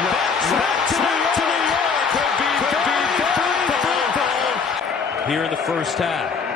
to New York. Could be here in the first half.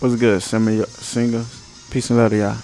What's good, singers? Peace and love to y'all.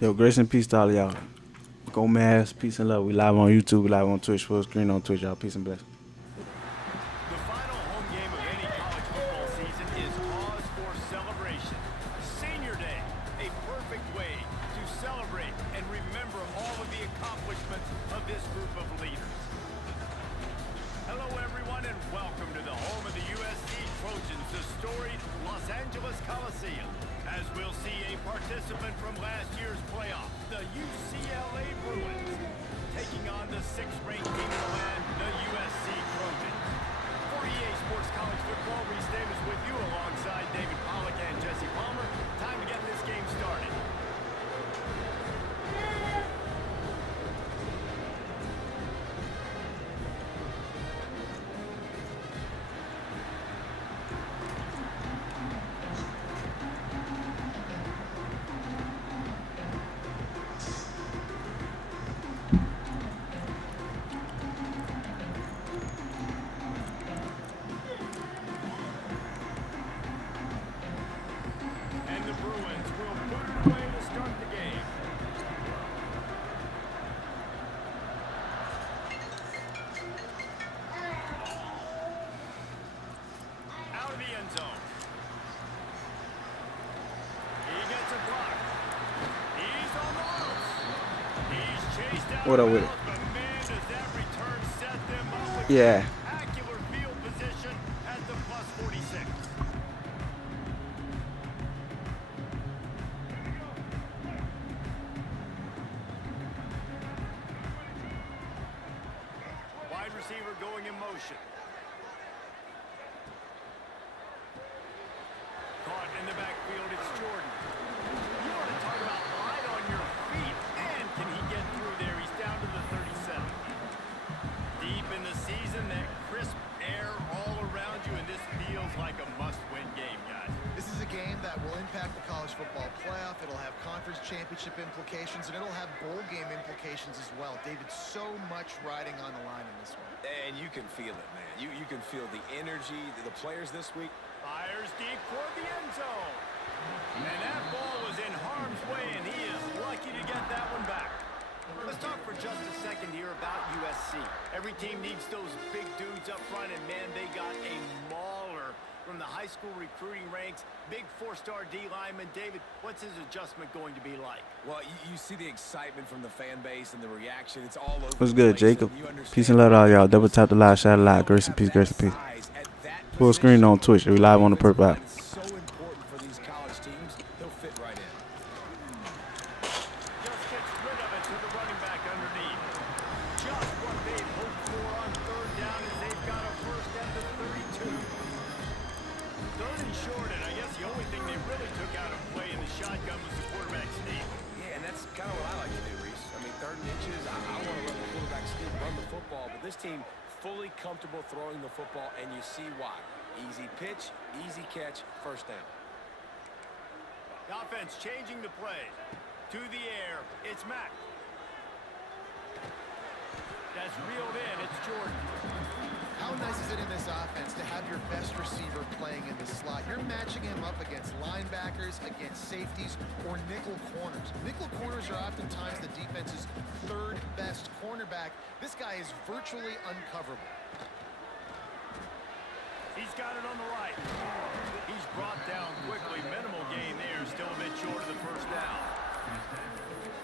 Yo, grace and peace to all y'all. Go Mass, peace and love. We live on YouTube, we live on Twitch, full screen on Twitch, y'all. Peace and blessings. The final home game of any college football season is cause for celebration. Senior Day, a perfect way to celebrate and remember all of the accomplishments of this group of leaders. Hello, everyone, and welcome to the home of the USC Trojans, the storied Los Angeles Coliseum. As we'll see a participant from last year's playoff, the UCLA Bruins, taking on the 6th-ranked team in the land, the USC Trojans. For EA Sports College Football, Reese Davis with you alongside David Pollack and Jesse Palmer. Time to get this game started. What up with it? Yeah. Wide receiver going in motion. Caught in the backfield, it's Jordan. You want to talk about light on your feet, and can he get through there? He's down to the 37. Deep in the season, that crisp air all around you, and this feels like a must-win game, guys. This is a game that will impact the college football playoff. It'll have conference championship implications, and it'll have bowl game implications as well. David, so much riding on the line in this one. And you can feel it, man. You can feel the energy, the players this week. Fires deep toward the end zone. And that ball was in harm's way, and he is lucky to get that one back. Let's talk for just a second here about USC. Every team needs those big dudes up front, and man, they got a mauler from the high school recruiting ranks. Big 4-star D lineman. David, what's his adjustment going to be like? Well, you see the excitement from the fan base and the reaction. It's all over. What's good, Jacob? Peace and love to all y'all. Double tap the live, shout live. Grace and peace, grace and peace. Full screen on Twitch. We live on the Perp app. It's so important for these college teams. He'll fit right in. Just gets rid of it to the running back underneath. Just what they've hoped for on 3rd down as they've got a first at the 32. 3rd and short, and I guess the only thing they really took out of play in the shotgun was the quarterback sneak. Yeah, and that's kind of what I like to do, Reese. I mean, 3rd and inches, I want to run the quarterback sneak, run the football, but this team fully comfortable throwing the football, and you see why. Easy pitch, easy catch, first down. The offense changing the play. To the air, it's Mack. That's reeled in, it's Jordan. How nice is it in this offense to have your best receiver playing in the slot? You're matching him up against linebackers, against safeties, or nickel corners. Nickel corners are oftentimes the defense's 3rd best cornerback. This guy is virtually uncoverable. He's got it on the right. He's brought down quickly. Minimal gain there. Still a bit short of the first down.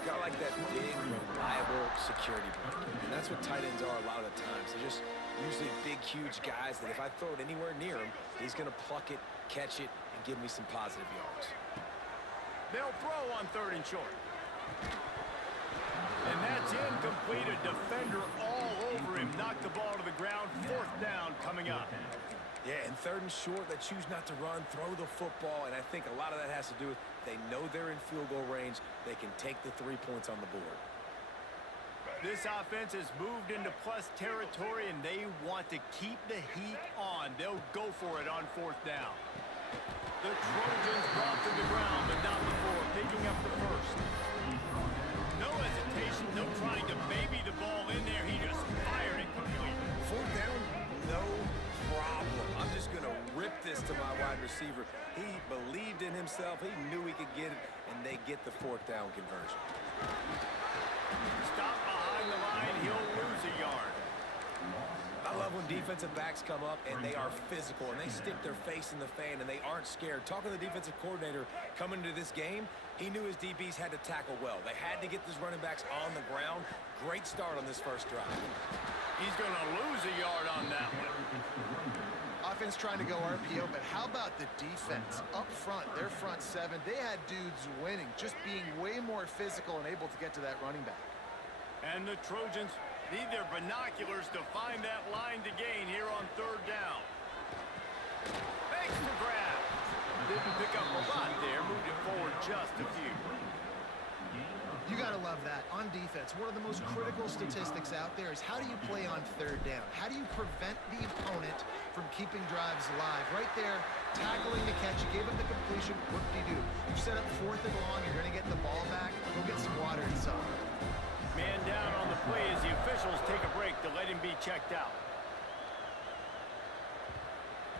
Got like that big, reliable security blanket. And that's what tight ends are a lot of the times. They're just usually big, huge guys that if I throw it anywhere near him, he's going to pluck it, catch it, and give me some positive yards. They'll throw on 3rd and short. And that's incomplete. A defender all over him. Knocked the ball to the ground. 4th down coming up. Yeah, and 3rd and short, they choose not to run, throw the football, and I think a lot of that has to do with they know they're in field goal range. They can take the 3 points on the board. This offense has moved into plus territory, and they want to keep the heat on. They'll go for it on 4th down. The Trojans brought to the ground, but not before picking up the first. No hesitation, no trying to baby the ball in there. He just fired it quickly. 4th down, no problem. I'm just going to rip this to my wide receiver. He believed in himself. He knew he could get it, and they get the 4th down conversion. Stop behind the line, he'll lose a yard. I love when defensive backs come up and they are physical and they stick their face in the fan and they aren't scared. Talking to the defensive coordinator coming into this game, he knew his DBs had to tackle well. They had to get these running backs on the ground. Great start on this first drive. He's going to lose a yard on that one. Offense trying to go RPO, but how about the defense? Up front, their front 7, they had dudes winning, just being way more physical and able to get to that running back. And the Trojans need their binoculars to find that line to gain here on 3rd down. Makes the grab. Didn't pick up a lot there, moved it forward just a few. You got to love that. On defense, one of the most critical statistics out there is how do you play on 3rd down? How do you prevent the opponent from keeping drives alive? Right there, tackling the catch. You gave him the completion. What do? You set up 4th and long. You're going to get the ball back. Go get some water inside. Man down on the play as the officials take a break to let him be checked out.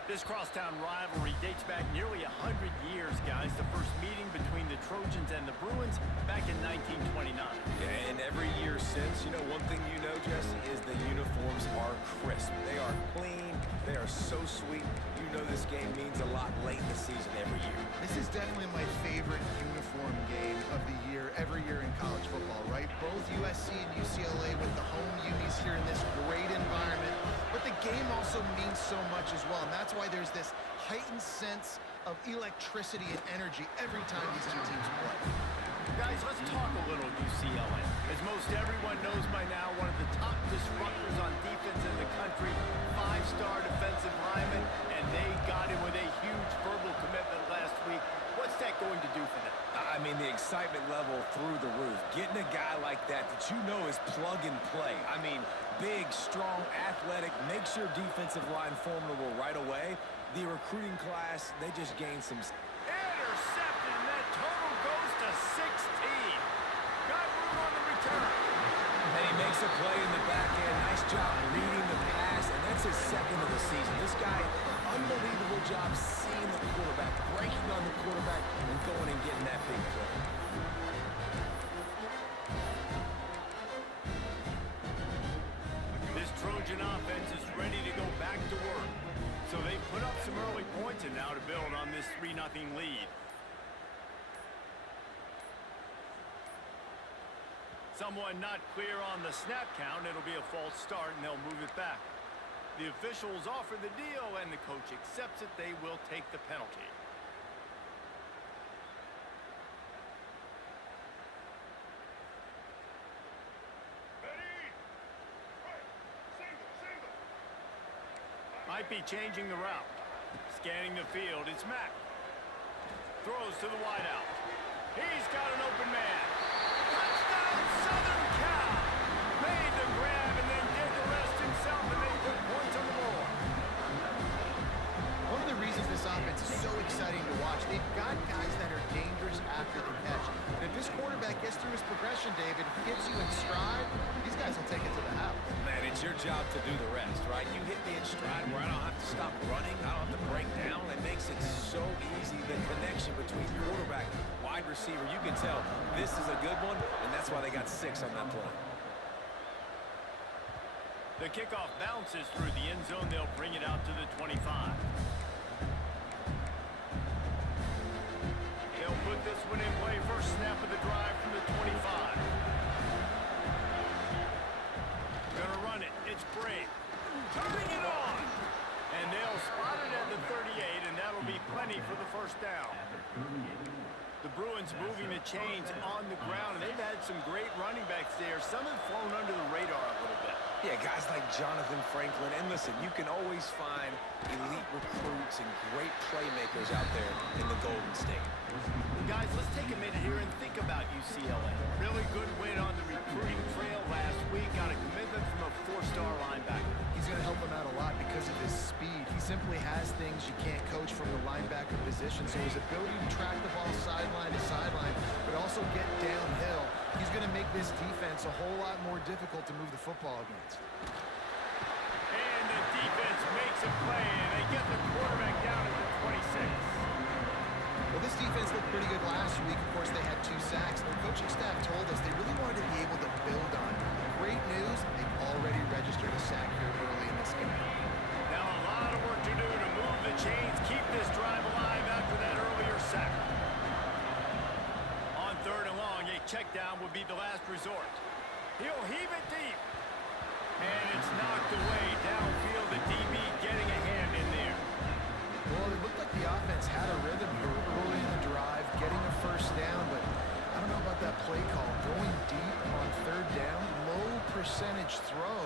This crosstown rivalry dates back nearly 100 years, guys. The first meeting between the Trojans and the Bruins back in 1929. Yeah, and every year since, you know, one thing you know, Jesse, is the uniforms are crisp. They are clean. They are so sweet. You know this game means a lot late in the season every year. This is definitely my favorite uniform game of the year, every year in college football, right? Both USC and UCLA with the home unis here in this great environment. But the game also means so much as well, and that's why there's this heightened sense of electricity and energy every time these two teams play. Guys, let's talk a little UCLA. As most everyone knows by now, one of the top disruptors on defense in the country, 5-star defensive lineman, and they got him with a huge verbal commitment last week. What's that going to do for them? I mean, the excitement level through the roof. Getting a guy like that you know is plug and play. I mean, big, strong, athletic, makes your defensive line formidable right away. The recruiting class, they just gained some... Intercepted, and that total goes to 16. Got room on the return. And he makes a play in the back end. Nice job reading the pass, and that's his 2nd of the season. This guy, unbelievable job seeing the quarterback, breaking on the quarterback, and going and getting that big play. This Trojan offense is ready to go back to work. So they put up some early points and now to build on this 3-0 lead. Someone not clear on the snap count. It'll be a false start and they'll move it back. The officials offer the deal and the coach accepts it. They will take the penalty. Might be changing the route. Scanning the field, it's Mack. Throws to the wideout. He's got an open man. Touchdown, Southern Cal! Made the grab and then did the rest himself, and they put points on the board. One of the reasons this offense is so exciting to watch, they've got guys that are dangerous after the catch. And if this quarterback gets through his progression, David, gets you in stride, these guys will take it to the house. Man, it's your job to do the rest, right? You hit me in stride where I don't have to stop running. I don't have to break down. It makes it so easy. The connection between quarterback, wide receiver, you can tell this is a good one, and that's why they got 6 on that play. The kickoff bounces through the end zone. They'll bring it out to the 25. They'll put this one in play. First snap of the drive from the 25. Gonna run it. It's Brave. Turning it on. And they'll spot it at the 38, and that'll be plenty for the first down. The Bruins moving the chains on the ground, and they've had some great running backs there. Some have flown under the radar a little bit. Yeah, guys like Jonathan Franklin. And listen, you can always find elite recruits and great playmakers out there in the Golden State. Guys, let's take a minute here and think about UCLA. Really good win on the recruiting trail last week. Got a commitment from a 4-star linebacker. He's going to help him out a lot because of his speed. He simply has things you can't coach from the linebacker position. So his ability to track the ball sideline to sideline, but also get downhill, he's going to make this defense a whole lot more difficult to move the football against. And the defense makes a play, and they get the quarterback down at the 26. Well, this defense looked pretty good last week. Of course, they had 2 sacks. Their coaching staff told us they really wanted to be able to build on it. Great news, they've already registered a sack here early in this game. Now a lot of work to do to move the chains, keep this drive alive after that earlier sack. On 3rd and long, a check down would be the last resort. He'll heave it deep. And it's knocked away downfield. The DB getting a hand in there. Well, it looked like the offense had a rhythm here early in the drive, getting a first down, but I don't know about that play call. Going deep on 3rd down, low percentage throw,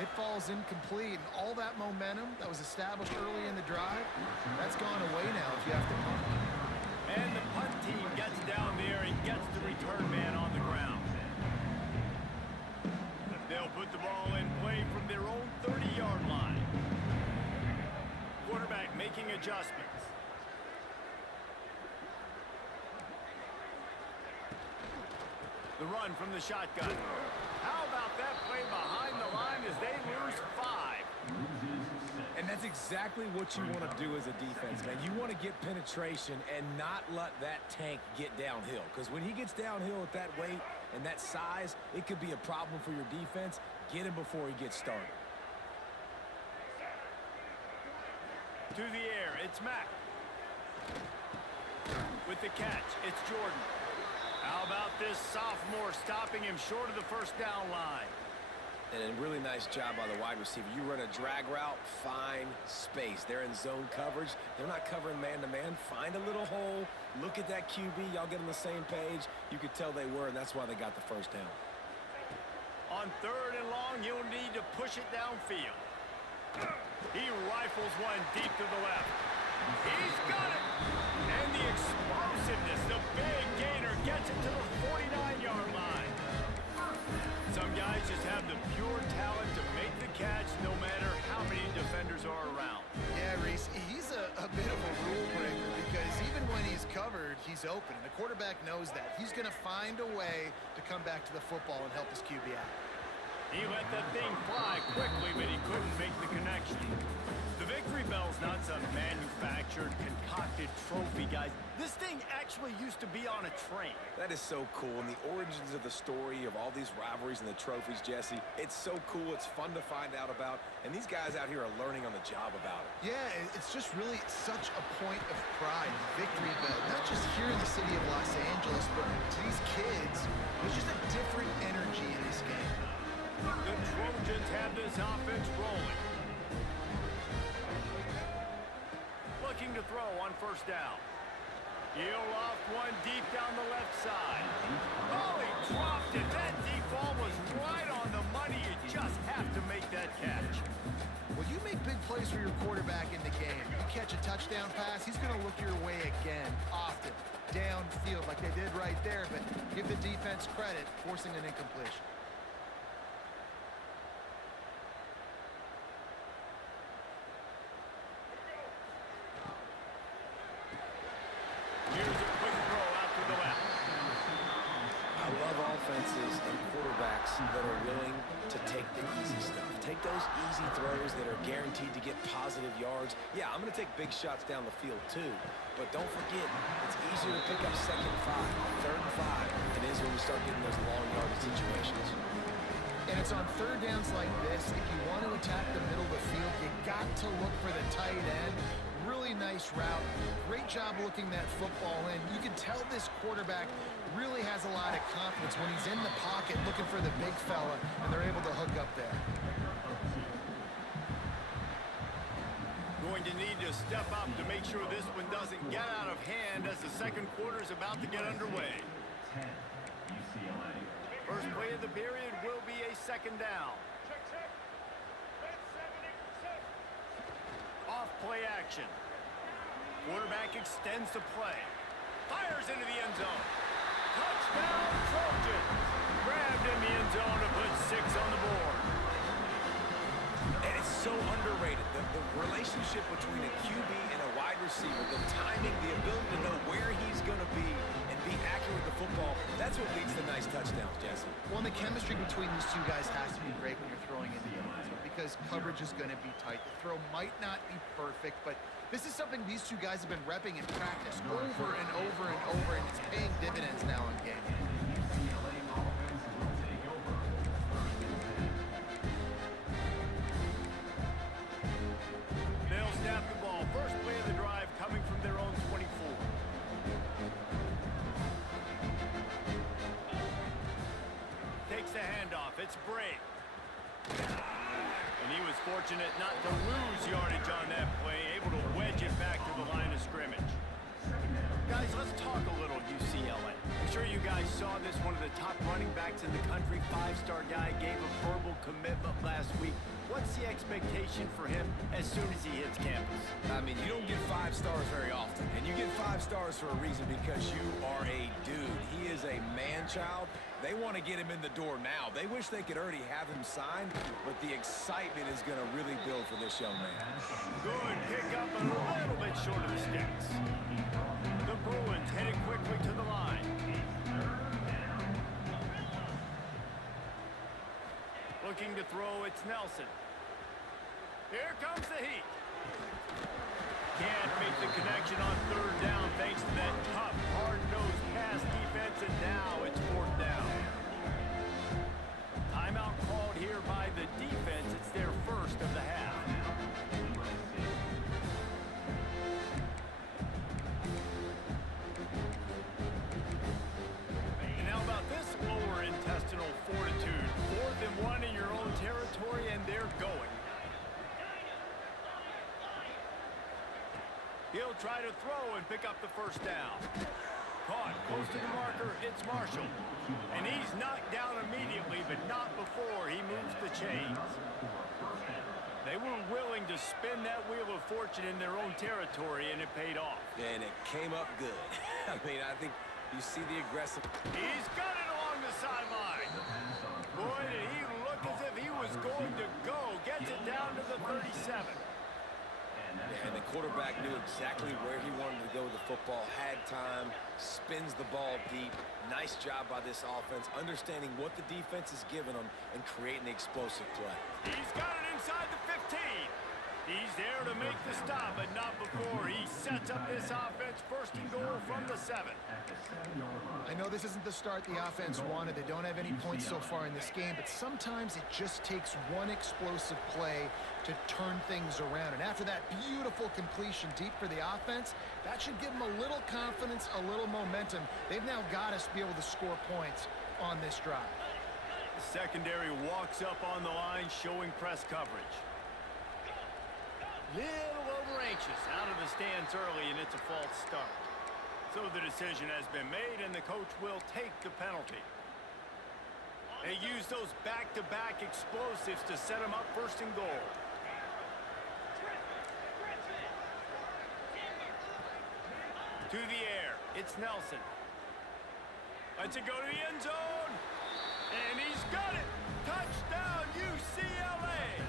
it falls incomplete, and all that momentum that was established early in the drive, that's gone away now if you have to punt. And the punt team gets down there and gets the return man on the ground. They'll put the ball in play from their own 30-yard line. Quarterback making adjustments. The run from the shotgun. How about that play behind the line as they lose 5? And that's exactly what you want to do as a defense, man. You want to get penetration and not let that tank get downhill. Because when he gets downhill at that weight and that size, it could be a problem for your defense. Get him before he gets started. To the air, it's Mack. With the catch, it's Jordan. How about this sophomore stopping him short of the first down line? And a really nice job by the wide receiver. You run a drag route, find space. They're in zone coverage. They're not covering man-to-man. Find a little hole. Look at that QB. Y'all get on the same page. You could tell they were, and that's why they got the first down. On 3rd and long, you'll need to push it downfield. He rifles one deep to the left. He's got it! And the explosiveness, the big gainer gets it to the 49-yard line. Some guys just have the pure talent to make the catch no matter how many defenders are around. Yeah, Reese, he's a bit of a rule breaker because even when he's covered, he's open. And the quarterback knows that. He's going to find a way to come back to the football and help his QB out. He let that thing fly quickly, but he couldn't make the connection. The victory bell's not some manufactured, concocted trophy, guys. This thing actually used to be on a train. That is so cool, and the origins of the story of all these rivalries and the trophies, Jesse, it's so cool. It's fun to find out about, and these guys out here are learning on the job about it. Yeah, it's just really such a point of pride, the victory bell, not just here in the city of Los Angeles, but to these kids, there's just a different energy in this game. The Trojans have this offense rolling. Looking to throw on 1st down. He'll loft one deep down the left side. Oh, he dropped it. That deep ball was right on the money. You just have to make that catch. Well, you make big plays for your quarterback in the game. You catch a touchdown pass, he's going to look your way again, often, downfield like they did right there, but give the defense credit, forcing an incompletion. Here's a quick throw out to the left. I love offenses and quarterbacks that are willing to take the easy stuff. Take those easy throws that are guaranteed to get positive yards. Yeah, I'm going to take big shots down the field too. But don't forget, it's easier to pick up 2nd and 5, 3rd and 5 than it is when you start getting those long yardage situations. And it's on 3rd downs like this, if you want to attack the middle of the field, you got to look for the tight end. Really nice route. Great job looking that football in. You can tell this quarterback really has a lot of confidence when he's in the pocket looking for the big fella, and they're able to hook up there. Going to need to step up to make sure this one doesn't get out of hand as the 2nd quarter is about to get underway. 10, UCLA. First play of the period will be a 2nd down. Off play action. Quarterback extends the play. Fires into the end zone. Touchdown, Trojans. Grabbed in the end zone to put 6 on the board. And it's so underrated. The relationship between a QB and a wide receiver, the timing, the ability to know where he's going to be and be accurate with the football. That's what leads to nice touchdowns, Jesse. Well, and the chemistry between these two guys has to be great when you're throwing into the end zone because coverage is going to be tight. The throw might not be perfect, but this is something these two guys have been repping in practice over and over and over, and it's paying dividends now in game. UCLA offense will take over. They'll snap the ball. First play of the drive coming from their own 24. Takes the handoff. It's Bray. And he was fortunate not to lose yardage on that play, able to wedge it back to the line of scrimmage. Guys, let's talk a little UCLA. I'm sure you guys saw this. One of the top running backs in the country, five-star guy, gave a verbal commitment last week. What's the expectation for him as soon as he hits campus? I mean, you don't get 5 stars very often, and you get 5 stars for a reason because you are a dude. He is a man-child. They want to get him in the door now. They wish they could already have him signed, but the excitement is going to really build for this young man. Good pick up a little bit short of the sticks. The Bruins headed quickly to the line. Looking to throw, it's Nelson. Here comes the heat. Can't make the connection on third down thanks to that tough, hard-nosed pass defense, and now it's fourth down. Timeout called here by the defense. It's their first of the half. And how about this lower intestinal fortitude? 4th and 1 in your own territory, and they're going. He'll try to throw and pick up the first down. Caught close to the marker, it's Marshall. And he's knocked down immediately, but not before he moves the chains. They were willing to spin that wheel of fortune in their own territory, and it paid off. And it came up good. I mean, I think you see the aggressive... He's got it along the sideline. Boy, did he look as if he was going to go. Gets it down to the 37. And the quarterback knew exactly where he wanted to go with the football, had time, spins the ball deep. Nice job by this offense, understanding what the defense is giving them and creating the explosive play. He's got it inside the 15. He's there to make the stop, but not before he sets up this offense first and goal from the 7. I know this isn't the start the offense wanted. They don't have any points so far in this game, but sometimes it just takes one explosive play to turn things around. And after that beautiful completion deep for the offense, that should give them a little confidence, a little momentum. They've now got us to be able to score points on this drive. The secondary walks up on the line, showing press coverage. Little over anxious, out of the stands early, and it's a false start. So the decision has been made, and the coach will take the penalty. They use those back-to-back explosives to set them up first and goal. To the air, it's Nelson. Lets it go to the end zone, and he's got it. Touchdown, UCLA.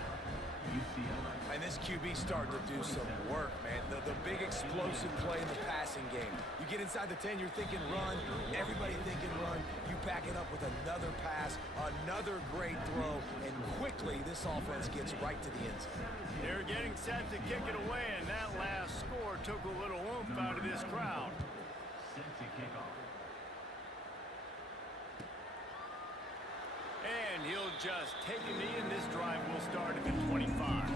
And this QB starting to do some work, man. The big explosive play in the passing game. You get inside the 10, you're thinking run. Everybody thinking run. You back it up with another pass, another great throw, and quickly this offense gets right to the end zone. They're getting set to kick it away, and that last score took a little oomph out of this crowd. Set to kick off. And he'll just take a knee, and this drive will start at the 25.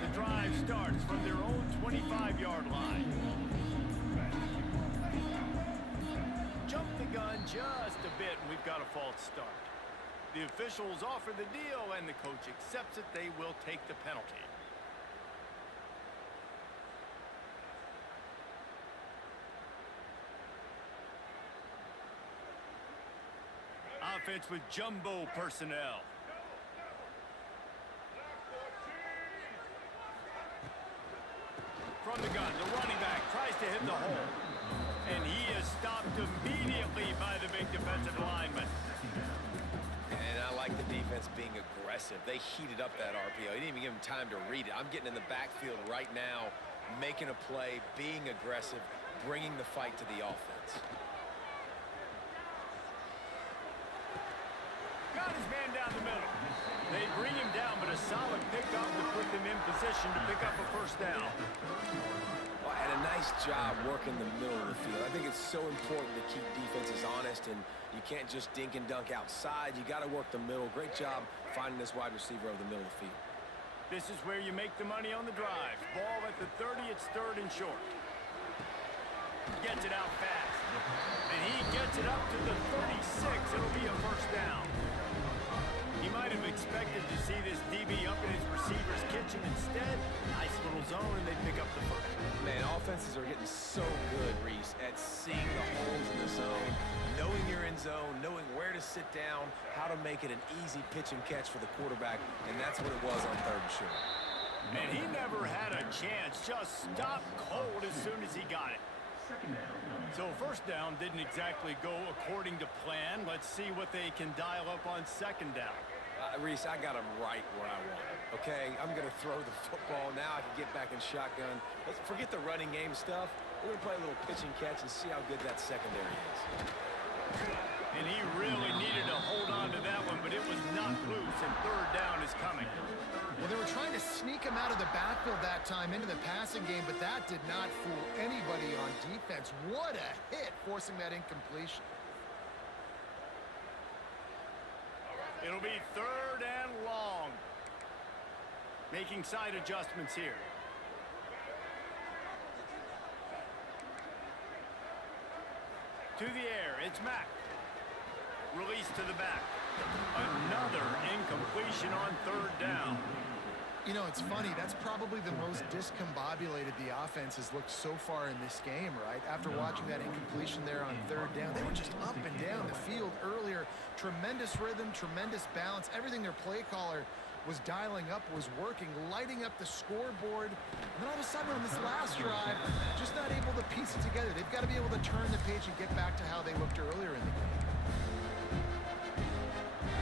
The drive starts from their own 25-yard line. Jump the gun just a bit, and we've got a false start. The officials offer the deal, and the coach accepts it. They will take the penalty. Offense with jumbo personnel. From the gun, the running back tries to hit the hole. And he is stopped immediately by the big defensive lineman. And I like the defense being aggressive. They heated up that RPO. He didn't even give him time to read it. I'm getting in the backfield right now, making a play, being aggressive, bringing the fight to the offense. Got his man down the middle. They bring him down, but a solid pickup to put them in position to pick up a first down. Well, and a nice job working the middle of the field. I think it's so important to keep defenses honest, and you can't just dink and dunk outside. You got to work the middle. Great job finding this wide receiver over the middle of the field. This is where you make the money on the drive. Ball at the 30, it's 3rd and short. Gets it out fast. And he gets it up to the 36. It'll be a first down. He might have expected to see this DB up in his receiver's kitchen. Instead, nice little zone, and they pick up the first. Man, offenses are getting so good, Reese, at seeing the holes in the zone, knowing you're in zone, knowing where to sit down, how to make it an easy pitch and catch for the quarterback, and that's what it was on 3rd and short. And he never had a chance. Just stopped cold as soon as he got it. So first down didn't exactly go according to plan. Let's see what they can dial up on 2nd down. Reese, I got him right where I want him, okay? I'm going to throw the football. Now I can get back in shotgun. Let's forget the running game stuff. We're going to play a little pitch and catch and see how good that secondary is. And he really needed to hold on to that one, but it was not loose, and 3rd down is coming. Well, they were trying to sneak him out of the backfield that time into the passing game, but that did not fool anybody on defense. What a hit, forcing that incompletion. It'll be 3rd and long. Making side adjustments here. To the air, it's Mack. Release to the back. Another incompletion on 3rd down. You know, it's funny. That's probably the most discombobulated the offense has looked so far in this game, right? After watching that incompletion there on 3rd down, they were just up and down the field earlier. Tremendous rhythm, tremendous balance. Everything their play caller was dialing up was working, lighting up the scoreboard. And then all of a sudden on this last drive, just not able to piece it together. They've got to be able to turn the page and get back to how they looked earlier in the game.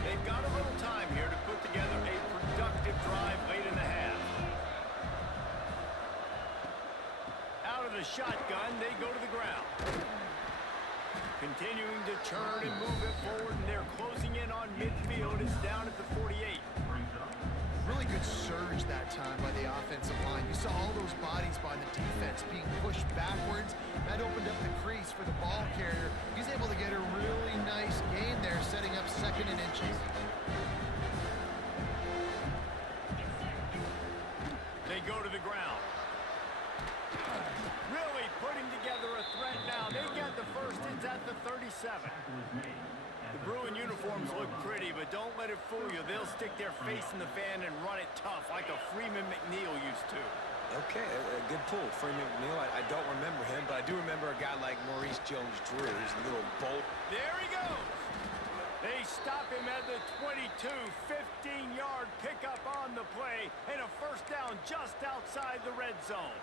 They've got a little time here to put together a productive drive late in the half. Out of the shotgun, they go to the ground. Continuing to turn and move it forward, and they're closing in on midfield. It's down at the 48. Really good surge that time by the offensive line. You saw all those bodies by the defense being pushed backwards. That opened up the crease for the ball carrier. He's able to get a really nice gain there, setting up 2nd and inches. They go to the ground. Really putting together a threat now. They get the first. It's at the 37. The Bruin uniforms look pretty, but don't let it fool you. They'll stick their face in the fan and run it tough like a Freeman McNeil used to. Okay, a good pull. Freeman McNeil, I don't remember him, but I do remember a guy like Maurice Jones-Drew, who's a little bolt. There he goes. They stop him at the 22, 15-yard pickup on the play, and a first down just outside the red zone.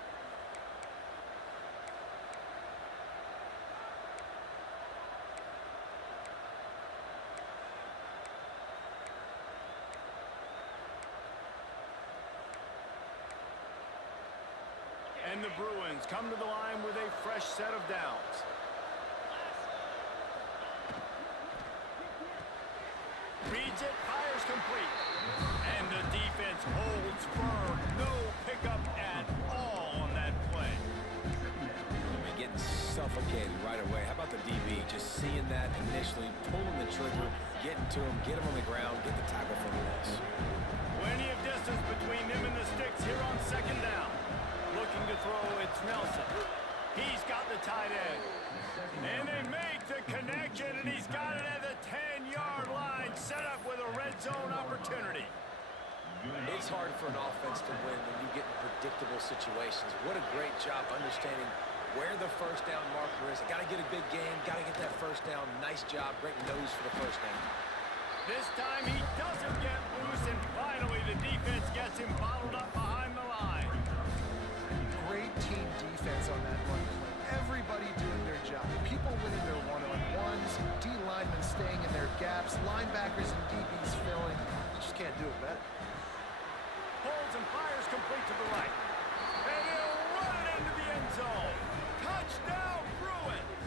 And the Bruins come to the line with a fresh set of downs. Reads it, fires complete. And the defense holds firm. No pickup at all on that play. They're getting suffocated right away. How about the DB just seeing that initially, pulling the trigger, getting to him, get him on the ground, get the tackle for the loss. Plenty of distance between them and the sticks here on 2nd down. Looking to throw, it's Nelson. He's got the tight end. And they make the connection, and he's got it at the 10-yard line, set up with a red zone opportunity. It's hard for an offense to win when you get in predictable situations. What a great job understanding where the first down marker is. I got to get a big gain, got to get that first down. Nice job, great nose for the first down. This time he doesn't get loose, and finally the defense gets him bottled up behind the line. Great team defense on that run play. Everybody doing their job. People winning their one-on-ones, D linemen staying in their gaps, linebackers and DBs filling. You just can't do it better. Holds and fires complete to the right. And he'll run it into the end zone. Touchdown, Bruins!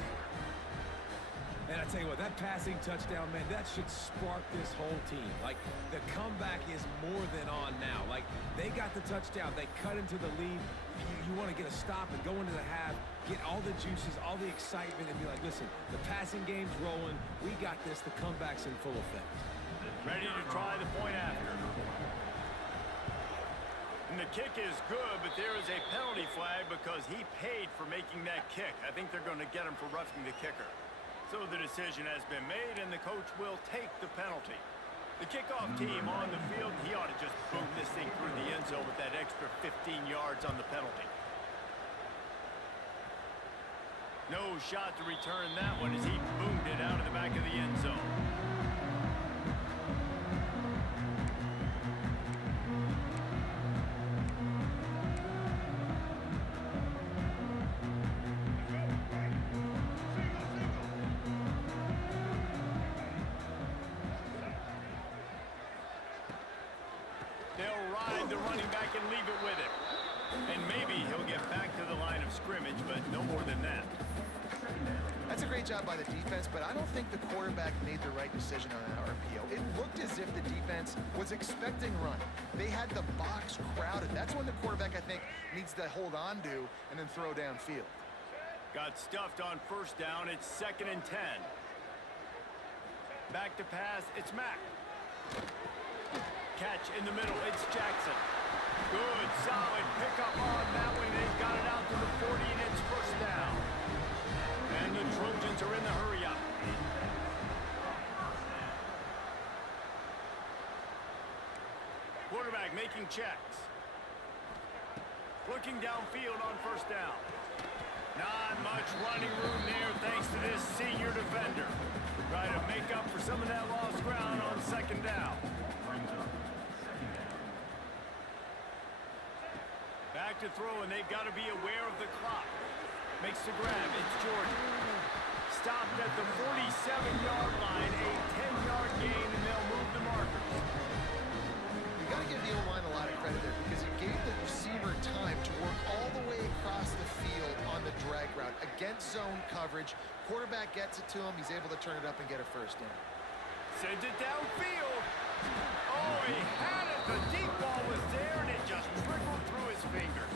And I tell you what, that passing touchdown, man, that should spark this whole team. Like, the comeback is more than on now. Like, they got the touchdown. They cut into the lead. You want to get a stop and go into the half, get all the juices, all the excitement, and be like, listen, the passing game's rolling. We got this. The comeback's in full effect. Ready to try the point after. And the kick is good, but there is a penalty flag because he paid for making that kick. I think they're going to get him for roughing the kicker. So the decision has been made, and the coach will take the penalty. The kickoff team on the field, he ought to just boom this thing through the end zone with that extra 15 yards on the penalty. No shot to return that one as he boomed it out of the back of the end zone. They'll ride the running back and leave it with him. And maybe he'll get back to the line of scrimmage, but no more than that. That's a great job by the defense, but I don't think the quarterback made the right decision on that RPO. It looked as if the defense was expecting run. They had the box crowded. That's when the quarterback, I think, needs to hold on to and then throw downfield. Got stuffed on first down. It's 2nd and 10. Back to pass. It's Mack. Catch in the middle. It's Jackson. Good, solid pickup on that one. They've got it out to the 40, and it's first down. And the Trojans are in the hurry-up. Quarterback making checks. Looking downfield on first down. Not much running room there thanks to this senior defender. Try to make up for some of that lost ground on 2nd down. Back to throw, and they've got to be aware of the clock. Makes the grab. It's Jordan. Stopped at the 47-yard line. A 10-yard gain, and they'll move the markers. You got to give the O-line a lot of credit there because he gave the receiver time to work all the way across the field on the drag route against zone coverage. Quarterback gets it to him. He's able to turn it up and get a first down. Sends it downfield. Oh, he had it. The deep ball was there, and it just trickled through his fingers.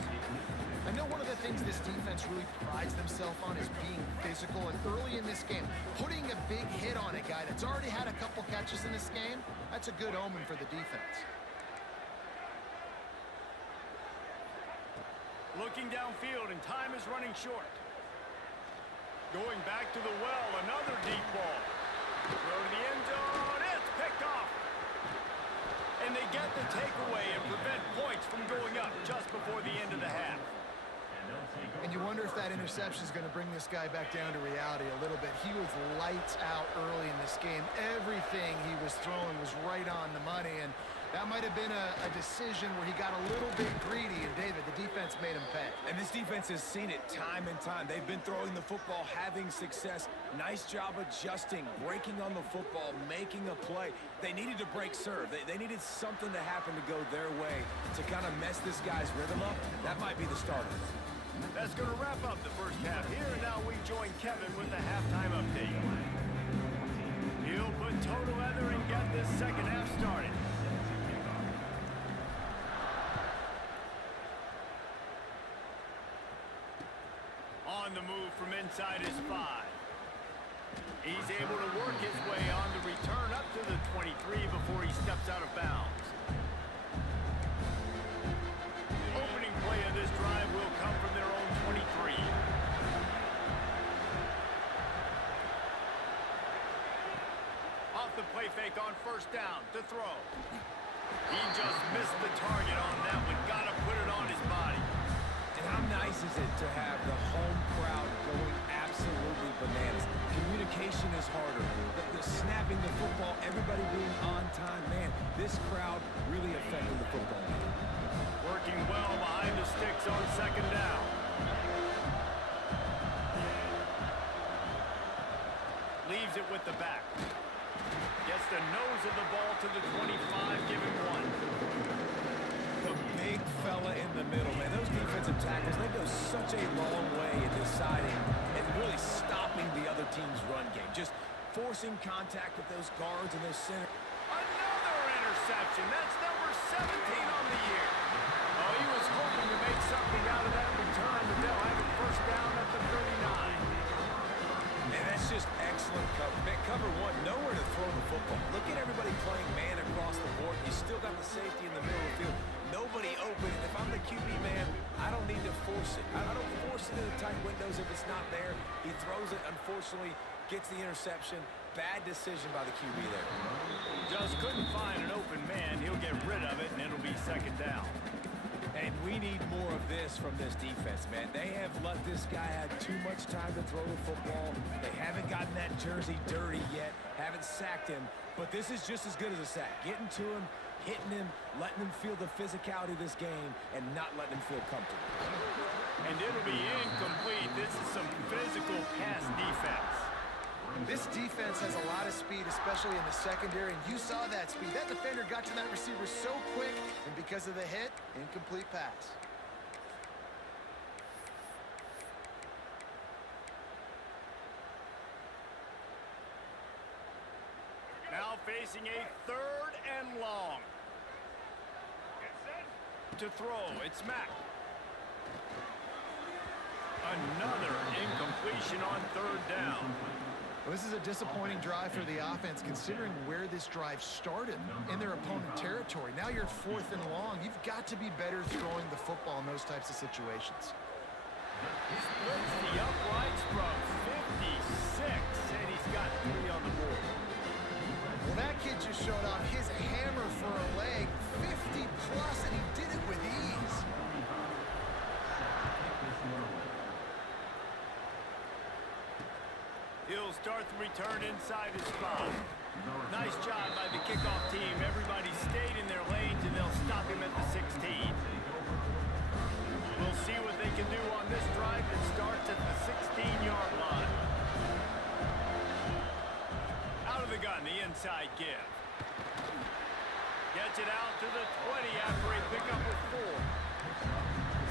I know one of the things this defense really prides themselves on is being physical, and early in this game, putting a big hit on a guy that's already had a couple catches in this game, that's a good omen for the defense. Looking downfield, and time is running short. Going back to the well, another deep ball. Throw to the end zone, it's picked off. And they get the takeaway and prevent points from going up just before the end of the half. And you wonder if that interception is going to bring this guy back down to reality a little bit. He was lights out early in this game. Everything he was throwing was right on the money, and that might have been a decision where he got a little bit greedy, and David, the defense made him pay. And this defense has seen it time and time. They've been throwing the football, having success. Nice job adjusting, breaking on the football, making a play. They needed to break serve. They needed something to happen to go their way to kind of mess this guy's rhythm up. That might be the starter. That's going to wrap up the first half here, and now we join Kevin with the halftime update. He'll put total leather and get this second half started. On the move from inside his 5. He's able to work his way on the return up to the 23 before he steps out of bounds. Opening play of this drive will come from their own 23. Off the play fake on first down to throw. He just missed the target on that one. Got to put it on his body. And how nice is it to have the home crowd going absolutely bananas? Communication is harder. The snapping the football, everybody being on time. Man, this crowd really affecting the football game. Working well behind the sticks on second down. Leaves it with the back. Gets the nose of the ball to the 25, giving one. The big fella in the middle, man. Those defensive tackles, they go such a long way in deciding and really stopping the other team's run game. Just forcing contact with those guards and those center. Another interception. That's number 17 on the year. Oh, he was hoping to make something out of that return, but they'll have it first down at the 39. And that's just excellent cover. Man, cover one, nowhere to throw the football. Look at everybody playing man across the board. You still got the safety in the middle of the field. Nobody open. If I'm the QB man, I don't need to force it. I don't force it into tight windows if it's not there. He throws it, unfortunately, gets the interception. Bad decision by the QB there. Just couldn't find an open man. He'll get rid of it, and it'll be second down. And we need more of this from this defense, man. They have let this guy have too much time to throw the football. They haven't gotten that jersey dirty yet, haven't sacked him. But this is just as good as a sack. Getting to him, hitting him, letting him feel the physicality of this game, and not letting him feel comfortable. And it'll be incomplete. This is some physical pass defense. This defense has a lot of speed, especially in the secondary, and you saw that speed. That defender got to that receiver so quick, and because of the hit, incomplete pass. Now facing a third and long. To throw, it's Mack. Another incompletion on third down. Well, this is a disappointing drive for the offense, considering where this drive started in their opponent territory. Now you're fourth and long. You've got to be better throwing the football in those types of situations. Splits the uprights from 56, and he's got 3 on the board. Well, that kid just showed off his hammer for a leg, 50 plus, and he did it with ease. He'll start the return inside his spot. Nice job by the kickoff team. Everybody stayed in their lanes, and they'll stop him at the 16. We'll see what they can do on this drive that starts at the 16-yard line. Out of the gun, the inside give. Gets it out to the 20 after a pickup of 4.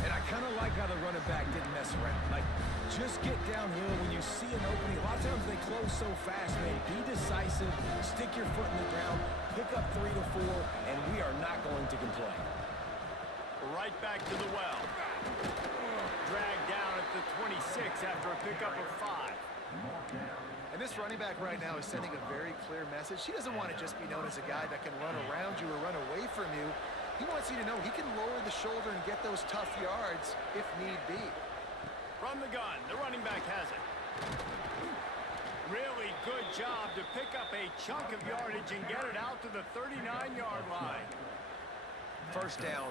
And I kind of like how the running back didn't mess around. Like, just get downhill when you see an opening. A lot of times they close so fast, man. Be decisive, stick your foot in the ground, pick up 3 to 4, and we are not going to complain. Right back to the well. Dragged down at the 26 after a pickup of 5. And this running back right now is sending a very clear message. He doesn't want to just be known as a guy that can run around you or run away from you. He wants you to know he can lower the shoulder and get those tough yards if need be. From the gun, the running back has it. Really good job to pick up a chunk of yardage and get it out to the 39-yard line. First down,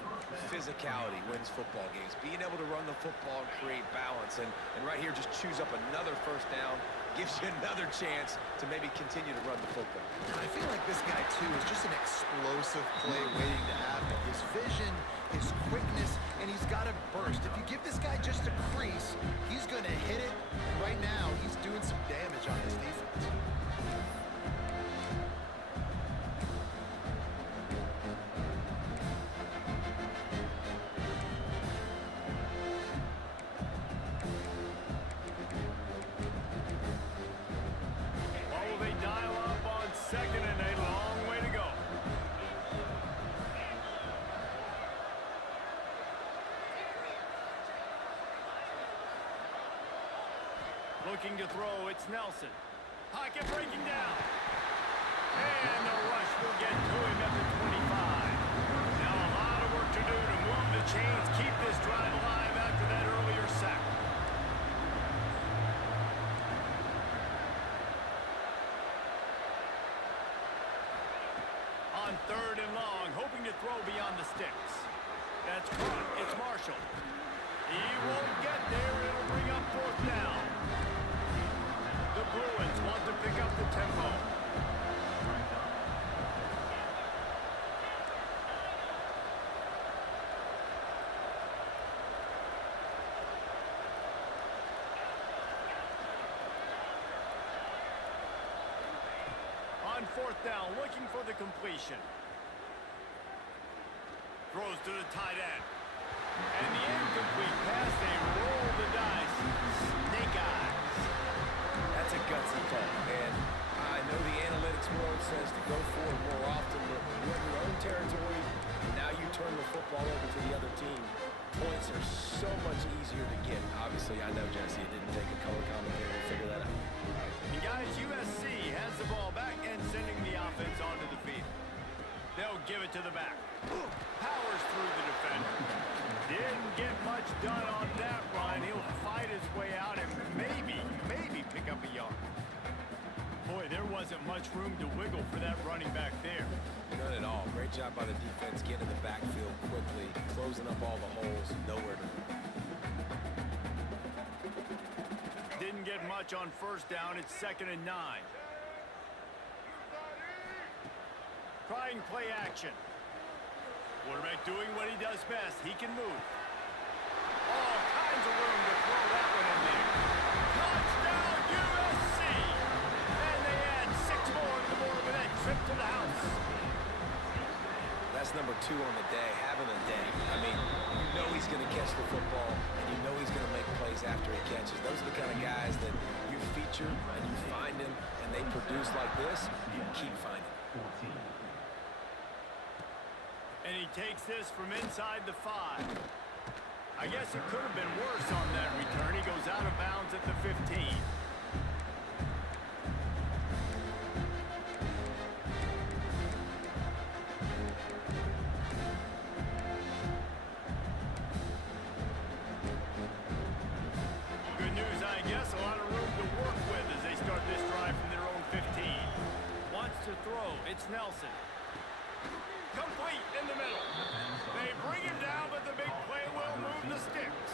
physicality wins football games. Being able to run the football and create balance. And right here, just choose up another first down. Gives you another chance to maybe continue to run the football. I feel like this guy, too, is just an explosive play waiting to happen. His vision, his quickness, and he's got a burst. If you give this guy just a crease, he's going to hit it. And right now, he's doing some damage on this defense. Looking to throw, it's Nelson. Pocket breaking down. And the rush will get to him at the 25. Now a lot of work to do to move the chains, keep this drive alive after that earlier sack. On third and long, hoping to throw beyond the sticks. That's caught. It's Marshall. He won't get there. It'll bring up fourth down. The Bruins want to pick up the tempo. 4th down, looking for the completion. Throws to the tight end. And the incomplete pass, they roll the dice. Snake eyes. That's a gutsy call, and I know the analytics world says to go for it more often, but you're in your own territory, and now you turn the football over to the other team. Points are so much easier to get. Obviously, I know, Jesse, it didn't take a color commentator to figure that out. And guys, USC has the ball back and sending the offense onto the field. They'll give it to the back. Powers through the defender. Didn't get much done on that run. He'll fight his way out and maybe pick up a yard. Boy, there wasn't much room to wiggle for that running back there. None at all. Great job by the defense getting in the backfield quickly, closing up all the holes, nowhere to run. Didn't get much on 1st down. It's 2nd and 9. Trying play action. Quarterback doing what he does best. He can move. All kinds of room to throw that one in there. Touchdown, USC! And they add 6 more to the board with that trip to the house. That's number 2 on the day, having a day. I mean, you know he's going to catch the football, and you know he's going to make plays after he catches. Those are the kind of guys that you feature and you find them, and they produce like this, you keep finding them. 14. And he takes this from inside the 5. I guess it could have been worse on that return. He goes out of bounds at the 15. Good news, I guess. A lot of room to work with as they start this drive from their own 15. Wants to throw. It's Nelson. Complete in the middle. They bring him down, but the big play will move the sticks.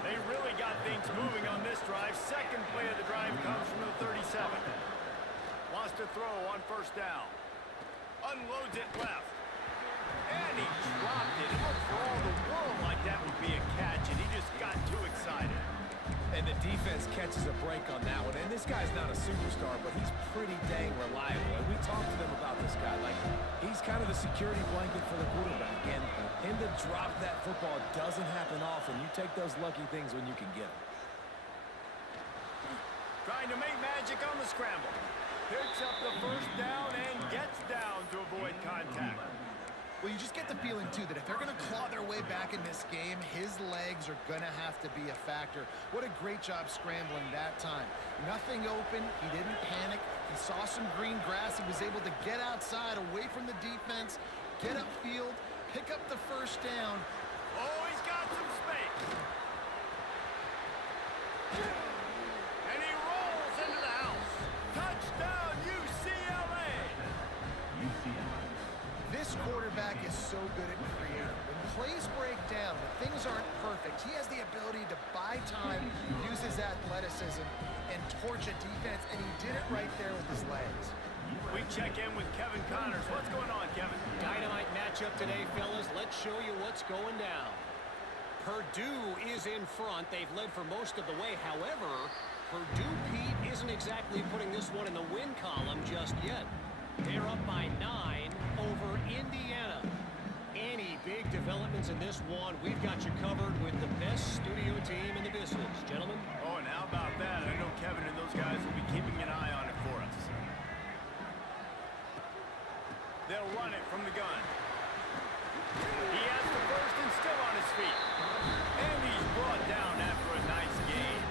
They really got things moving on this drive. 2nd play of the drive comes from the 37. Wants to throw on 1st down. Unloads it left. And he dropped it. It looked for all the world like that would be a catch, and he just got too excited. And the defense catches a break on that one. And this guy's not a superstar, but he's pretty dang reliable. And we talked to them about this guy. Like, he's kind of the security blanket for the quarterback. And him to drop that football doesn't happen often. You take those lucky things when you can get them. Trying to make magic on the scramble. Picks up the 1st down and gets down to avoid contact. Well, you just get the feeling, too, that if they're going to claw their way back in this game, his legs are going to have to be a factor. What a great job scrambling that time. Nothing open. He didn't panic. He saw some green grass. He was able to get outside, away from the defense, get upfield, pick up the 1st down. Oh, he's got some space. And he rolls into the house. Touchdown, UCLA. UCLA. This quarterback is so good at creating. When plays break down, when things aren't perfect, he has the ability to buy time, use his athleticism, and torch a defense, and he did it right there with his legs. We check in with Kevin Connors. What's going on, Kevin? Dynamite matchup today, fellas. Let's show you what's going down. Purdue is in front. They've led for most of the way. However, Purdue, Pete, isn't exactly putting this one in the win column just yet. They're up by 9 over Indiana. Any big developments in this one, we've got you covered with the best studio team in the business. Gentlemen? Oh, and how about that? I know Kevin and those guys will be keeping an eye on it for us. They'll run it from the gun. He has the 1st and still on his feet. And he's brought down after a nice gain.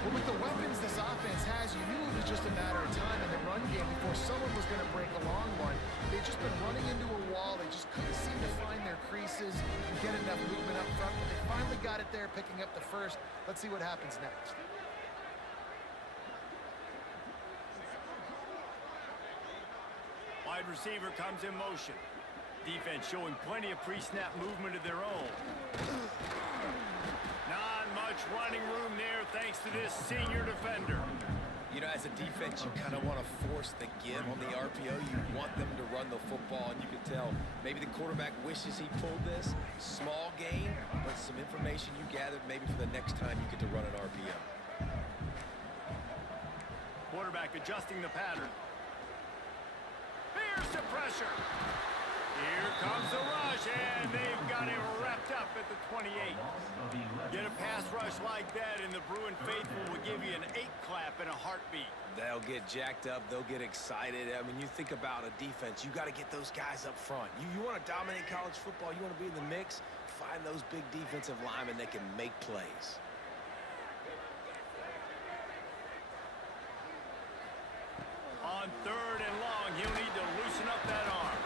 Well, with the weapons this offense has, you knew it was just a matter of time in the run game before someone was going to break a long one. They've just been running into a wall. They just couldn't seem to find their creases and get enough movement up front. But they finally got it there, picking up the 1st. Let's see what happens next. Wide receiver comes in motion. Defense showing plenty of pre-snap movement of their own. Not much running room there thanks to this senior defender. You know, as a defense, you kind of want to force the give on the RPO. You want them to run the football, and you can tell maybe the quarterback wishes he pulled this. Small gain, but some information you gathered maybe for the next time you get to run an RPO. Quarterback adjusting the pattern. the pressure. Here comes the rush, and they've got him wrapped up at the 28. Get a pass rush like that, and the Bruin faithful will give you an 8-clap in a heartbeat. They'll get jacked up. They'll get excited. I mean, you think about a defense. You got to get those guys up front. You want to dominate college football. You want to be in the mix. Find those big defensive linemen that can make plays. On 3rd and long, he'll need to loosen up that arm.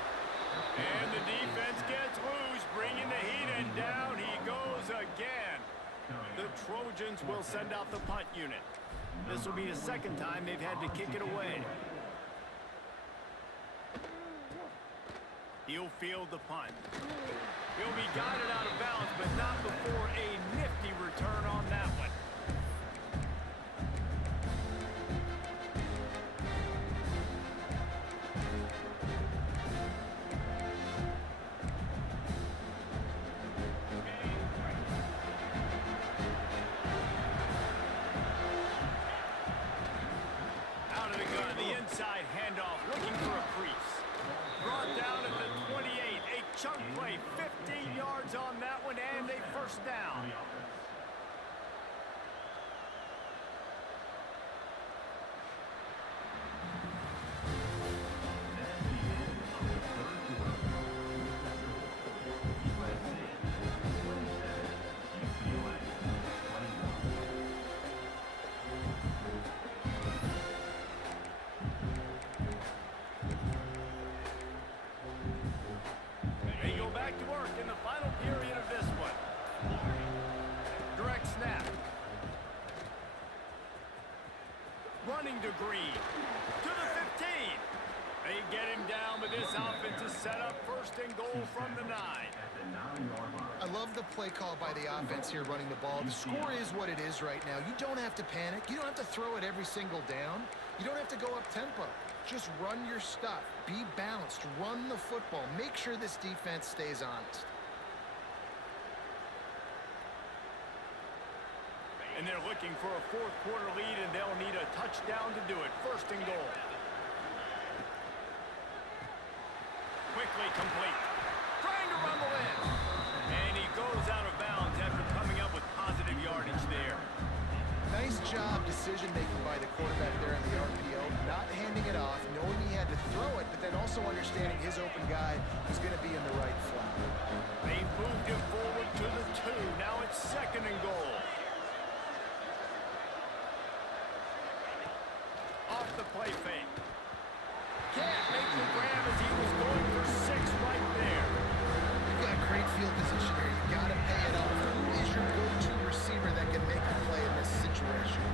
And the defense gets loose, bringing the heat, and down he goes again. The Trojans will send out the punt unit. This will be the second time they've had to kick it away. He'll field the punt. He'll be guided out of bounds, but not before a nifty return on that one. Out of the gun, the inside handoff, looking for a crease. Brought down at the 28, a chunk play, 15 yards on that one, and a first down. They go back to work in the final period of this one. Direct snap. Running to Green. To the 15. They get him down, but this offense is set up 1st and goal from the 9. I love the play call by the offense here running the ball. The score is what it is right now. You don't have to panic. You don't have to throw it every single down. You don't have to go up tempo. Just run your stuff. Be balanced. Run the football. Make sure this defense stays honest. And they're looking for a 4th quarter lead, and they'll need a touchdown to do it. 1st and goal. Quickly complete. Trying to rumble in. And he goes out of bounds after coming up with positive yardage there. Nice job decision-making by the quarterback there in the RPO. Not handing it off, knowing he had to throw it, but then also understanding his open guy was going to be in the right flat. They moved him forward to the 2. Now it's 2nd and goal. Off the play fake. Can't make the grab as he was going for 6 right there. You've got great field position here. You got to pay it off. Who is your go-to receiver that can make a play in this situation?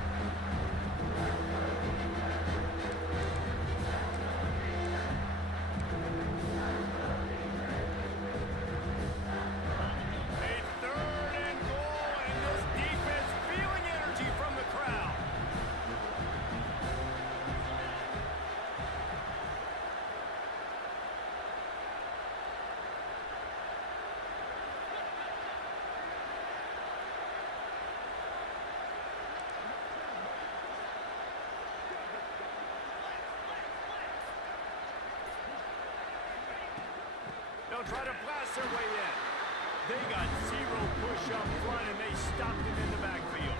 A 3rd and goal, and this defense feeling energy from the crowd. They'll try to blast their way in. They got 0 push up front, and they stopped him in the backfield.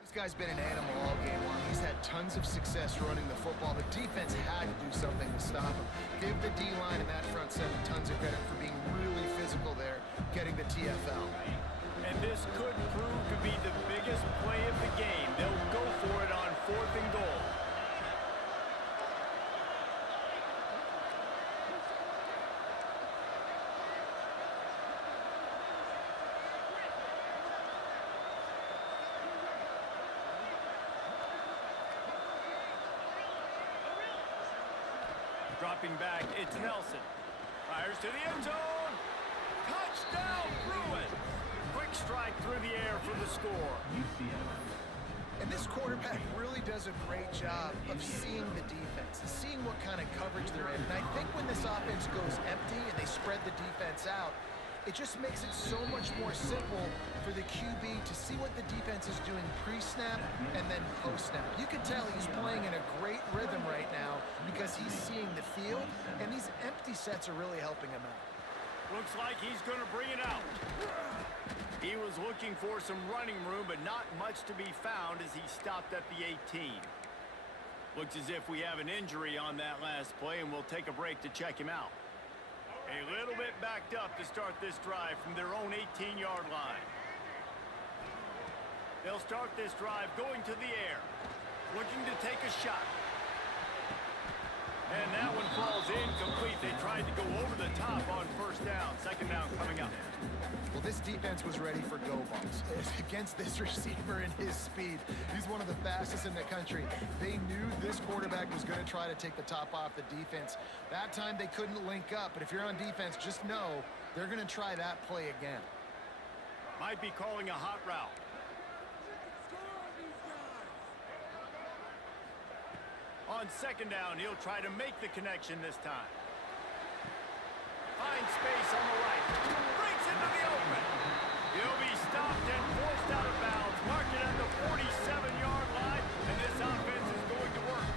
This guy's been an animal all game long. He's had tons of success running the football. The defense had to do something to stop him. Give the D-line and that front seven tons of credit for being really physical there, getting the TFL. And this could prove to be the biggest play of the game. They'll go for it on 4th and goal. Dropping back, it's Nelson. Fires to the end zone. Touchdown, Bruins! Quick strike through the air for the score. UCLA. And this quarterback really does a great job of seeing the defense, seeing what kind of coverage they're in. And I think when this offense goes empty and they spread the defense out, it just makes it so much more simple for the QB to see what the defense is doing pre-snap and then post-snap. You can tell he's playing in a great rhythm right now because he's seeing the field, and these empty sets are really helping him out. Looks like he's going to bring it out. He was looking for some running room, but not much to be found as he stopped at the 18. Looks as if we have an injury on that last play, and we'll take a break to check him out. A little bit backed up to start this drive from their own 18-yard line. They'll start this drive going to the air, looking to take a shot. And that one falls incomplete. They tried to go over the top on first down. Second down coming up. Well, this defense was ready for go balls. Against this receiver and his speed, he's one of the fastest in the country. They knew this quarterback was going to try to take the top off the defense. That time they couldn't link up, but if you're on defense, just know they're going to try that play again. Might be calling a hot route. On second down, he'll try to make the connection this time. Finds space on the right. Breaks into the open. He'll be stopped and forced out of bounds. Marked it at the 47-yard line, and this offense is going to work.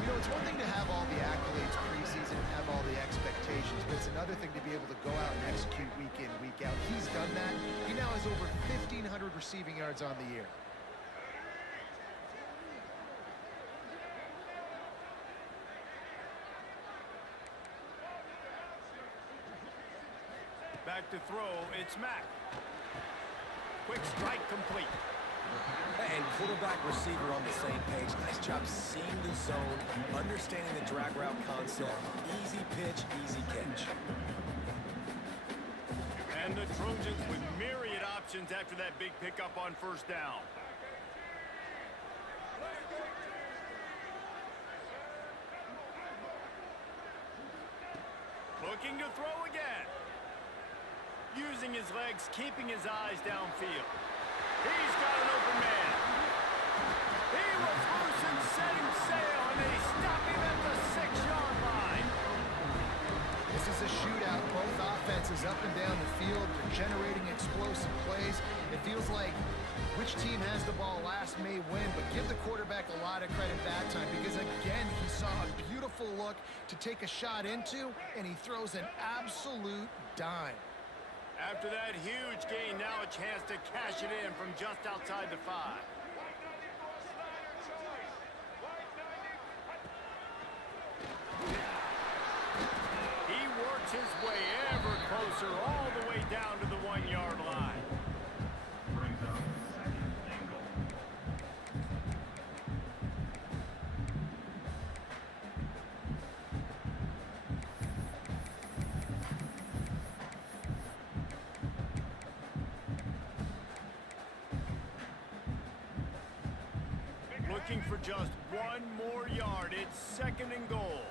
You know, it's one thing to have all the accolades preseason and have all the expectations, but it's another thing to be able to go out and execute week in, week out. He's done that. He now has over 1,500 receiving yards on the year. Back to throw, it's Mack. Quick strike complete. And quarterback receiver on the same page. Nice job seeing the zone, understanding the drag route concept. Easy pitch, easy catch. And the Trojans with myriad options after that big pickup on first down. Looking to throw again. Using his legs, keeping his eyes downfield. He's got an open man. He was loose and setting sail, and they stop him at the 6-yard line. This is a shootout. Both offenses up and down the field. They're generating explosive plays. It feels like which team has the ball last may win, but give the quarterback a lot of credit that time because, again, he saw a beautiful look to take a shot into, and he throws an absolute dime. After that huge gain, now a chance to cash it in from just outside the 5. He works his way ever closer all the way down to the 1-yard line. Brings up second and goal. Looking for just one more yard. It's second and goal.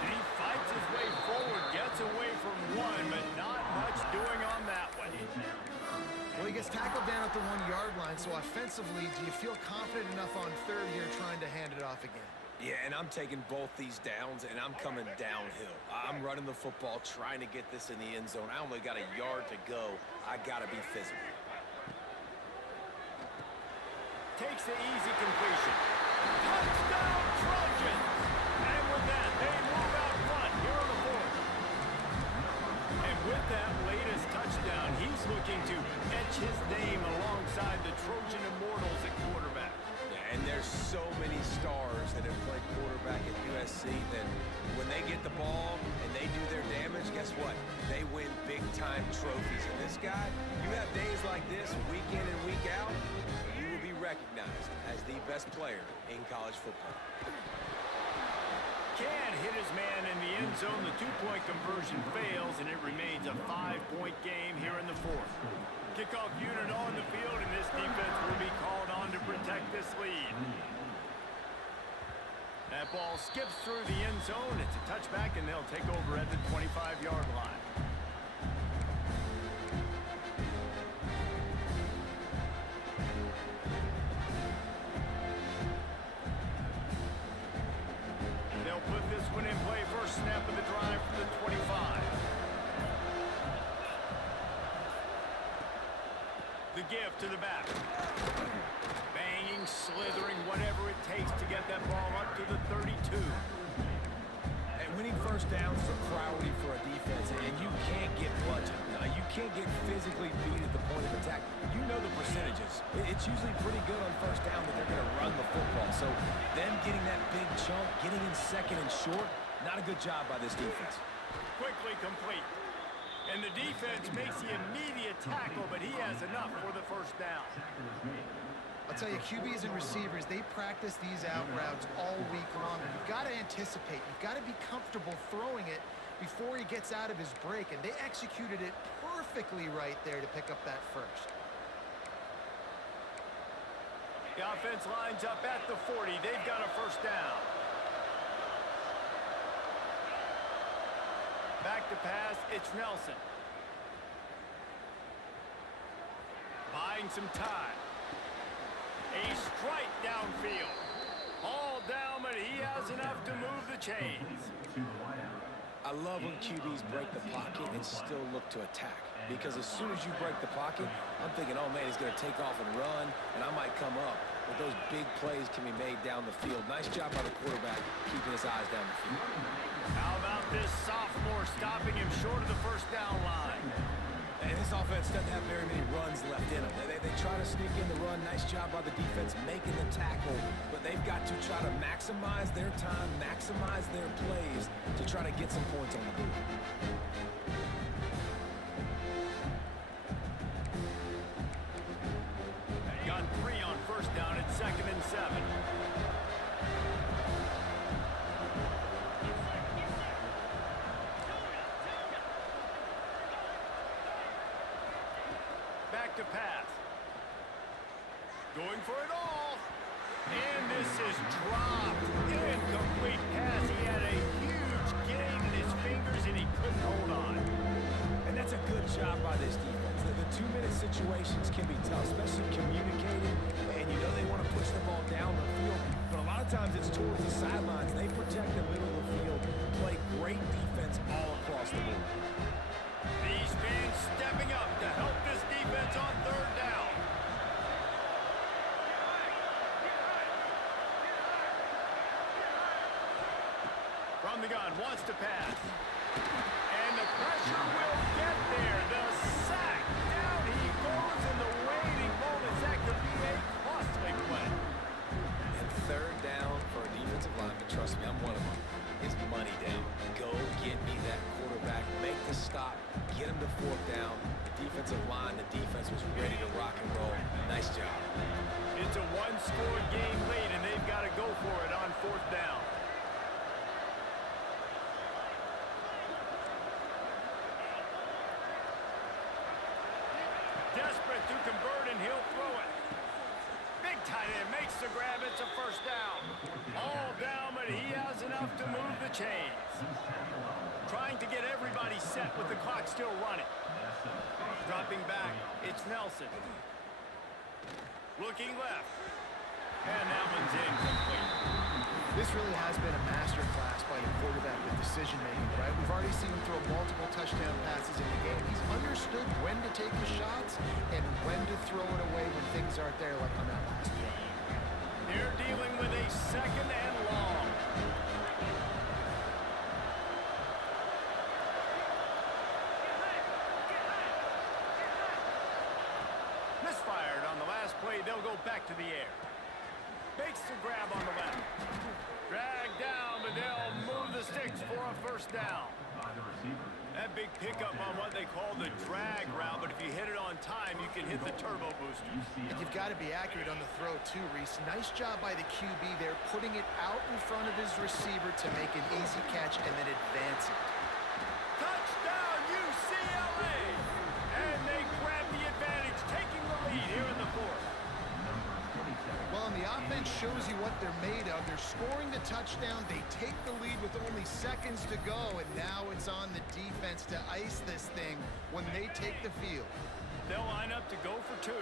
And he fights his way forward, gets away from one, but not much doing on that one. Well, he gets tackled down at the 1-yard line, so offensively, do you feel confident enough on third here trying to hand it off again? Yeah, and I'm taking both these downs, and I'm coming downhill. I'm running the football, trying to get this in the end zone. I only got a yard to go. I got to be physical. Takes the easy completion. Touchdown, Trojans! And with that, they move out front here on the 4th. And with that latest touchdown, he's looking to etch his name alongside the Trojan Immortals at quarterback. And there's so many stars that have played quarterback at USC that when they get the ball and they do their damage, guess what? They win big-time trophies. And this guy, you have days like this, week in and week out, you will be recognized as the best player in college football. Can't hit his man in the end zone. The 2-point conversion fails, and it remains a 5-point game here in the 4th. Kickoff unit on the field, and this defense will be called on to protect this lead. That ball skips through the end zone. It's a touchback, and they'll take over at the 25-yard line. The give to the back. Banging, slithering, whatever it takes to get that ball up to the 32. And winning first downs is a priority for a defense, and you can't get budget. You can't get physically beat at the point of attack. You know the percentages. It's usually pretty good on first down that they're going to run the football. So them getting that big chunk, getting in second and short, not a good job by this defense. Quickly complete. And the defense makes the immediate tackle, but he has enough for the first down. I'll tell you, QBs and receivers, they practice these out routes all week long. You've got to anticipate. You've got to be comfortable throwing it before he gets out of his break. And they executed it perfectly right there to pick up that first. The offense lines up at the 40. They've got a first down. Back to pass, it's Nelson. Buying some time. A strike downfield. All down, but he has enough to move the chains. I love when QBs break the pocket and still look to attack. Because as soon as you break the pocket, I'm thinking, oh man, he's going to take off and run, and I might come up. But those big plays can be made down the field. Nice job by the quarterback, keeping his eyes down the field. How about this sophomore stopping him short of the first down line? And this offense doesn't have very many runs left in them. They try to sneak in the run. Nice job by the defense making the tackle. But they've got to try to maximize their time, maximize their plays to try to get some points on the board. Got 3 on first down at 2nd and 7. Back to pass. Going for it all. And this is dropped. Incomplete pass. He had a huge gain in his fingers and he couldn't hold on. And that's a good job by this defense. The 2-minute situations can be tough, especially communicating. And you know they want to push the ball down the field. But a lot of times it's towards the sidelines. They protect the middle of the field. Play great defense all across the board. These fans stepping up to help this defense on 3rd down. From the gun, wants to pass. And the pressure will get there. The sack. Down he goes in the waiting moments. That could be a costly play. And 3rd down for a defensive lineman, trust me, I'm one of them, is money down. Go get me that quarterback, make the stop, get him to 4th down. The defensive line, the defense was ready to rock and roll. Nice job. It's a 1-score game lead, and they've got to go for it on 4th down. Desperate to convert, and he'll throw it. Big tight end makes the grab. It's a first down. All down, but he has enough to move the chains. Trying to get everybody set with the clock still running. Dropping back, it's Nelson. Looking left. And that one's incomplete. This really has been a master class by the quarterback with decision-making, right? We've already seen him throw multiple touchdown passes in the game. He's understood when to take the shots and when to throw it away when things aren't there, like on that last play. They're dealing with a 2nd and long. Misfired on the last play. They'll go back to the air. Makes the grab on the left. Drag down, but they'll move the sticks for a first down. That big pickup on what they call the drag route, but if you hit it on time, you can hit the turbo booster. And you've got to be accurate on the throw too, Reese. Nice job by the QB there, putting it out in front of his receiver to make an easy catch and then advance it. Touchdown, UCLA! And they grab the advantage, taking the lead here in the 4th. Well, and the offense shows you what they're made of. They're scoring the touchdown. They take the lead with only seconds to go, and now it's on the defense to ice this thing when they take the field. They'll line up to go for 2.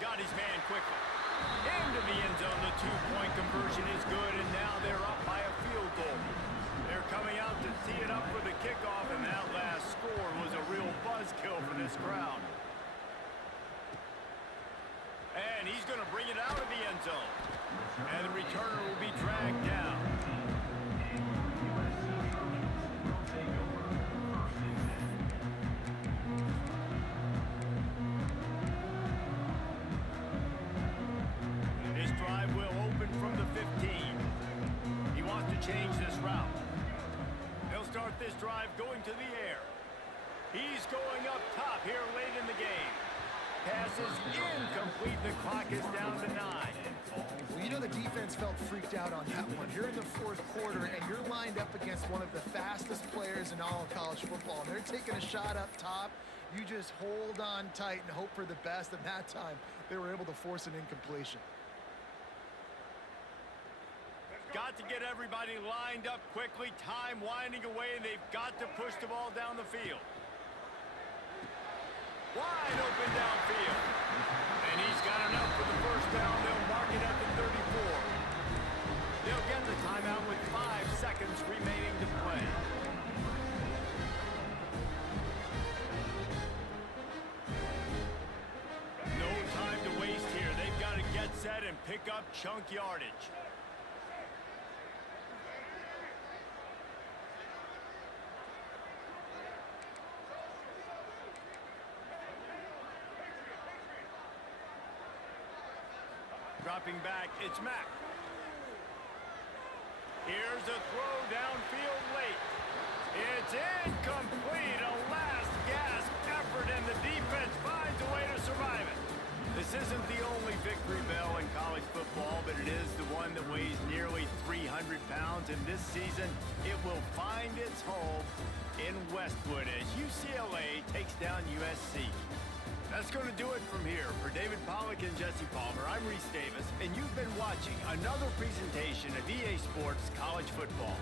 Got his man quickly. Into the end zone. The 2-point conversion is good, and now they're up by a field goal. They're coming out to tee it up for the kickoff, and that drive going to the air. He's going up top here late in the game. Pass is incomplete. The clock is down to 9. Well, you know the defense felt freaked out on that one. You're in the fourth quarter, and you're lined up against one of the fastest players in all of college football. And they're taking a shot up top. You just hold on tight and hope for the best. And that time, they were able to force an incompletion. Got to get everybody lined up quickly. Time winding away, and they've got to push the ball down the field. Wide open downfield. And he's got enough for the first down. They'll mark it at the 34. They'll get the timeout with 5 seconds remaining to play. No time to waste here. They've got to get set and pick up chunk yardage. Dropping back, it's Mack. Here's a throw downfield late. It's incomplete. A last gasp effort, and the defense finds a way to survive it. This isn't the only victory bell in college football, but it is the one that weighs nearly 300 pounds. And this season, it will find its home in Westwood as UCLA takes down USC. That's going to do it from here. For David Pollack and Jesse Palmer, I'm Reese Davis, and you've been watching another presentation of EA Sports College Football.